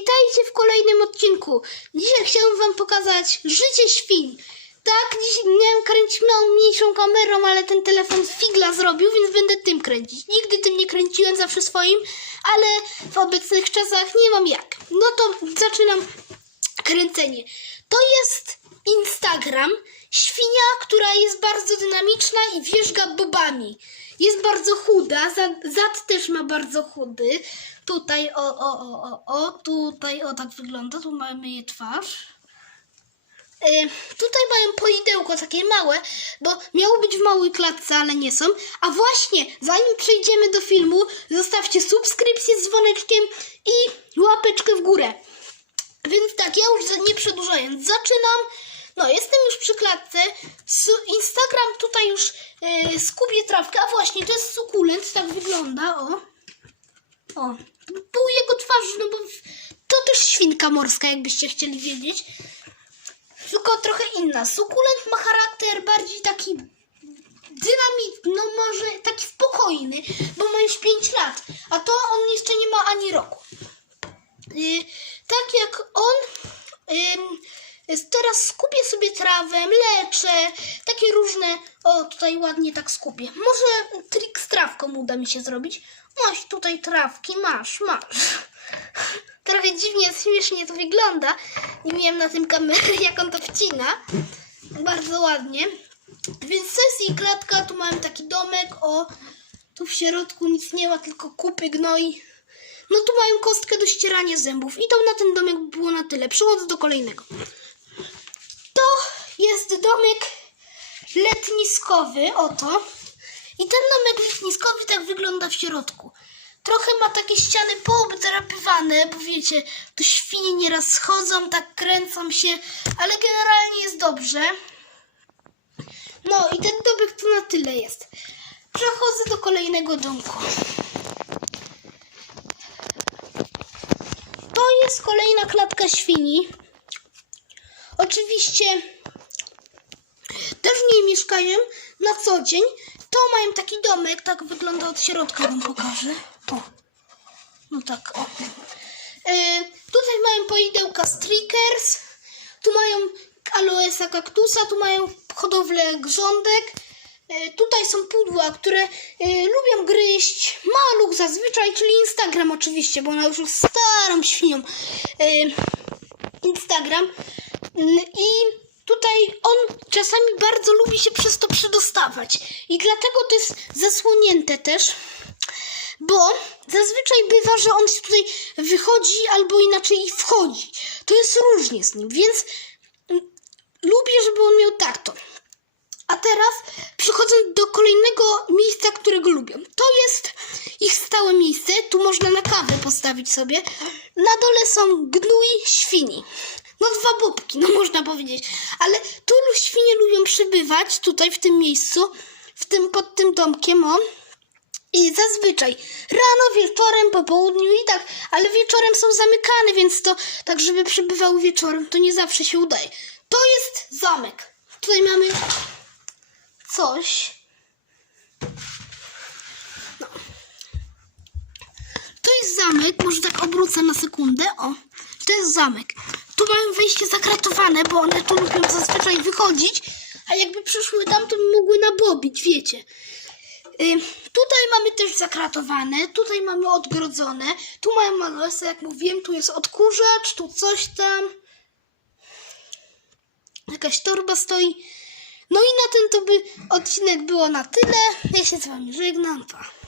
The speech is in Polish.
Witajcie w kolejnym odcinku. Dzisiaj chciałam wam pokazać życie świń. Tak, dziś miałem kręcić małą, mniejszą kamerą, ale ten telefon figla zrobił, więc będę tym kręcić. Nigdy tym nie kręciłem, zawsze swoim, ale w obecnych czasach nie mam jak. No to zaczynam kręcenie. To jest Instagram. Świnia, która jest bardzo dynamiczna i wierzga bobami. Jest bardzo chuda, zad, zad też ma bardzo chudy. Tutaj o, o, o, o, o, tutaj o tak wygląda, tu mamy jej twarz. Y, tutaj mają poidełko takie małe, bo miało być w małej klatce, ale nie są. A właśnie, zanim przejdziemy do filmu, zostawcie subskrypcję z dzwoneczkiem i łapeczkę w górę. Więc tak, ja już nie przedłużając, zaczynam. No, jestem już przy klatce. Instagram tutaj już yy, skubie trawkę. A właśnie, to jest sukulent, tak wygląda, o. O, pół jego twarzy, no bo to też świnka morska, jakbyście chcieli wiedzieć. Tylko trochę inna. Sukulent ma charakter bardziej taki dynamit, no może taki spokojny, bo ma już 5 lat. A to on jeszcze nie ma ani roku. Y, tak jak on ym, teraz skupię sobie trawę, mleczę, takie różne, o tutaj ładnie tak skupię. Może trik z trawką uda mi się zrobić. Masz tutaj trawki, masz, masz. Trochę dziwnie, śmiesznie to wygląda. Nie miałem na tym kamery, jak on to wcina. Bardzo ładnie. Więc jej klatka, tu mamy taki domek, o, tu w środku nic nie ma, tylko kupy gnoi. No tu mają kostkę do ścierania zębów. I to na ten domek było na tyle. Przechodzę do kolejnego. Jest domek letniskowy, oto. I ten domek letniskowy tak wygląda w środku. Trochę ma takie ściany poobdrapywane, bo wiecie, tu świnie nieraz schodzą, tak kręcą się, ale generalnie jest dobrze. No i ten domek tu na tyle jest. Przechodzę do kolejnego domku. To jest kolejna klatka świni. Oczywiście niej mieszkają na co dzień. To mają taki domek, tak wygląda od środka, wam pokażę. O, no tak, o. E, tutaj mają poidełka Strickers, tu mają aloesa kaktusa, tu mają hodowlę grządek. E, Tutaj są pudła, które e, lubią gryźć maluch zazwyczaj, czyli Instagram oczywiście, bo ona już jest starą świnią. Instagram. I tutaj on czasami bardzo lubi się przez to przedostawać. I dlatego to jest zasłonięte też. Bo zazwyczaj bywa, że on się tutaj wychodzi albo inaczej i wchodzi. To jest różnie z nim, więc lubię, żeby on miał tak to. A teraz przechodząc do kolejnego miejsca, którego lubią. To jest ich stałe miejsce. Tu można na kawę postawić sobie. Na dole są gnój świni. No dwa bobki, no można powiedzieć. Ale tu świnie lubią przybywać, tutaj w tym miejscu, w tym, pod tym domkiem, o. I zazwyczaj rano, wieczorem, po południu i tak, ale wieczorem są zamykane, więc to tak, żeby przybywały wieczorem, to nie zawsze się udaje. To jest zamek. Tutaj mamy coś. No. To jest zamek, może tak obrócę na sekundę. O, to jest zamek. Tu mają wejście zakratowane, bo one tu lubią zazwyczaj wychodzić, a jakby przyszły tam, to mogły nabobić, wiecie. Tutaj mamy też zakratowane, tutaj mamy odgrodzone, tu mają malosy, jak mówiłem, tu jest odkurzacz, tu coś tam. Jakaś torba stoi. No i na ten to by odcinek było na tyle. Ja się z wami żegnam. Pa.